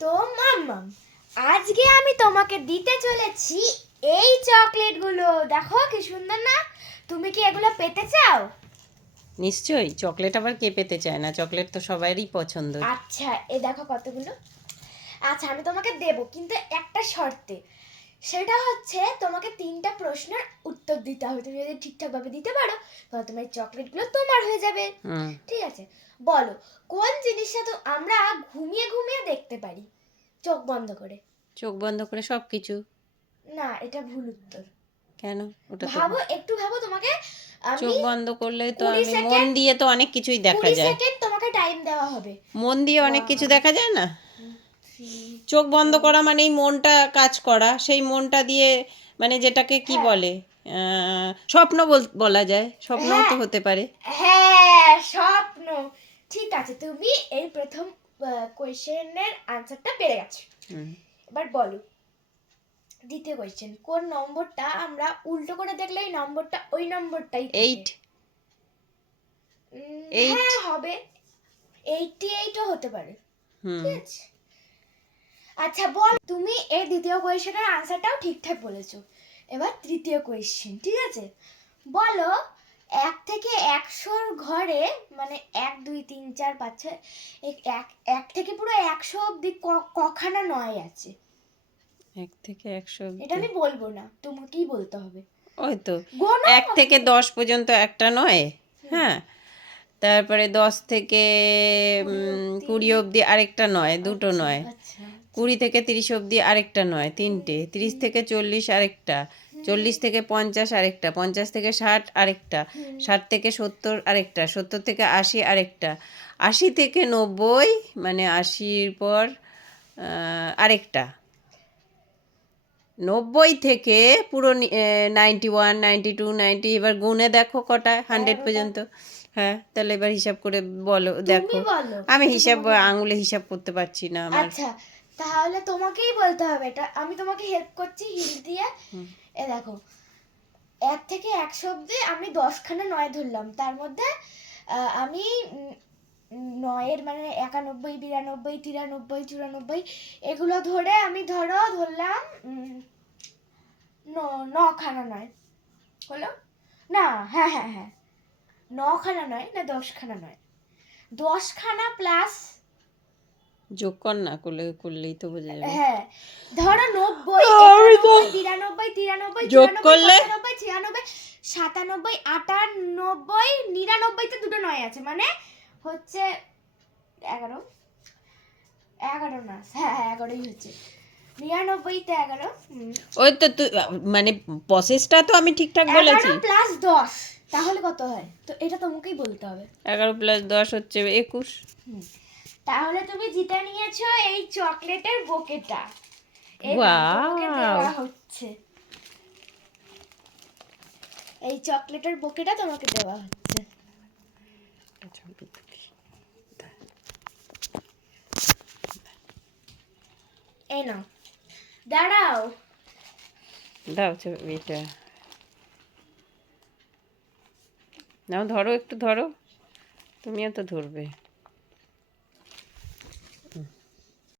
তো মাম্মাম, আজকে আমি তোমাকে দিতে চলেছি এই চকলেটগুলো। দেখো কি সুন্দর না? তুমি কি এগুলো পেতে চাও? নিশ্চয়ই, চকলেট আবার কে পেতে চায় না? চকলেট তো সবারই পছন্দ। আচ্ছা, এই দেখো কতগুলো। আচ্ছা, আমি তোমাকে দেব, কিন্তু একটা শর্তে। সেটা হচ্ছে তোমাকে 3টা প্রশ্নের উত্তর দিতে হবে। তুমি যদি ঠিকঠাকভাবে দিতে পারো তাহলে তোমার এই চকলেটগুলো তোমার হয়ে যাবে। ঠিক আছে, বলো কোন জিনিসটা তো আমরা ঘুমিয়ে ঘুমিয়ে দেখতে পারি চোখ বন্ধ করে? চোখ বন্ধ করে সব কিছু? না, এটা ভুল উত্তর। কেন? ওটা তো ভাবো, একটু ভাবো। তোমাকে চোখ আমি বন্ধ করলে তো 20 আমি মন সেকেন্ড দিয়ে তো অনেক কিছুই দেখা 20 যায়। সেকেন্ড তোমাকে টাইম দেওয়া হবে। মন দিয়ে অনেক কিছু 1 দেখা যায় না? 2 3 চোখ বন্ধ 4 করা মানেই মনটা কাজ করা, সেই মনটা দিয়ে মানে যেটাকে কি হ্যাঁ বলে, স্বপ্ন বলা যায়, স্বপ্নও তো হ্যাঁ হতে পারে। হ্যাঁ, স্বপ্ন। ঠিক আছে, তুমি এই প্রথম কোয়েশ্চেনের আনসারটা পেরে গেছো। এবার বলো দ্বিতীয় কোয়েশ্চেন। কোন নম্বরটা আমরা উল্টো করে দেখলে ওই নম্বরটা ওই নম্বরটাই থাকে? 8। 8। হ্যাঁ, হবে। 88ও হতে পারে। ঠিক আছে। আচ্ছা বল, তুমি এই দ্বিতীয় কোয়েশ্চেনের আনসারটাও ঠিকঠাক বলেছো। এবার তৃতীয় কোয়েশ্চেন, ঠিক আছে? বলো 1 থেকে 100 ঘরে, মানে 1 2 3 4 5 6, এক থেকে পুরো 100 অব্দি কখানা নয় আছে? 1 থেকে 100 এটা আমি বলবো না, তোমাকেই বলতে হবে। ওই তো গোনো। 1 থেকে 10 পর্যন্ত একটা নয়। হ্যাঁ, তারপরে 10 থেকে 20 অবধি আরেকটা নয়, দুটো নয়। আচ্ছা 20 থেকে 30 অবধি আরেকটা নয়, তিনটে। 30 থেকে 40 আরেকটা, 40 থেকে 50 আরেকটা, 50 থেকে 60 আরেকটা, 60 থেকে 70 আরেকটা, 70 থেকে 80 আরেকটা, 80 থেকে 90 মানে 80-র পর আরেকটা, 90 থেকে পুরো 91 92 90, এবার গুনে দেখো কটা 100 পর্যন্ত। হ্যাঁ, তাহলে এবার হিসাব করে বলো, দেখো। বলো। আমি হিসাব আঙুলে হিসাব করতে পারছি না আমার। আচ্ছা, তাহলে তোমাকেই বলতে হবে। এটা আমি তোমাকে হেল্প করছি হিল দিয়ে। এ দেখো, 1 থেকে 100 অব্দি আমি 10খানা নয় ধরলাম। তার মধ্যে আমি নয়ের মানে 91 92 93 94 এগুলো ধরে আমি ধরলাম 9খানা নয় হলো না। হ্যাঁ হ্যাঁ হ্যাঁ, 9খানা নয় না, 10খানা নয়, 10খানা প্লাস। যোগ কর না, করলেই তো বোঝা যাবে। হ্যাঁ, ধরো 90 91 92 93 যোগ 94 করলে 95 96 97 98 99 তে দুটো নয় আছে, মানে হচ্ছে 11। 11 না, হ্যাঁ হ্যাঁ 11ই হচ্ছে। 99 তে 11। ওই তো তুই মানে প্রসেসটা তো আমি ঠিকঠাক বলেছি। 11 প্লাস 10 তাহলে কত হয়? তো এটা তোমাকেই বলতে হবে। 11 + 10 হচ্ছে 21। তাহলে তুমি জিতে নিয়েছো এই চকলেটের বোকেটা। এই নাও, তোমাকে ওয়াও! দেওয়া হচ্ছে। এই চকলেটের বোকেটা তোমাকে দেওয়া হচ্ছে। এই নাও, দাঁড়াও। দাও এটা। নাও, ধরো, একটু ধরো, তুমিও তো ধরবে।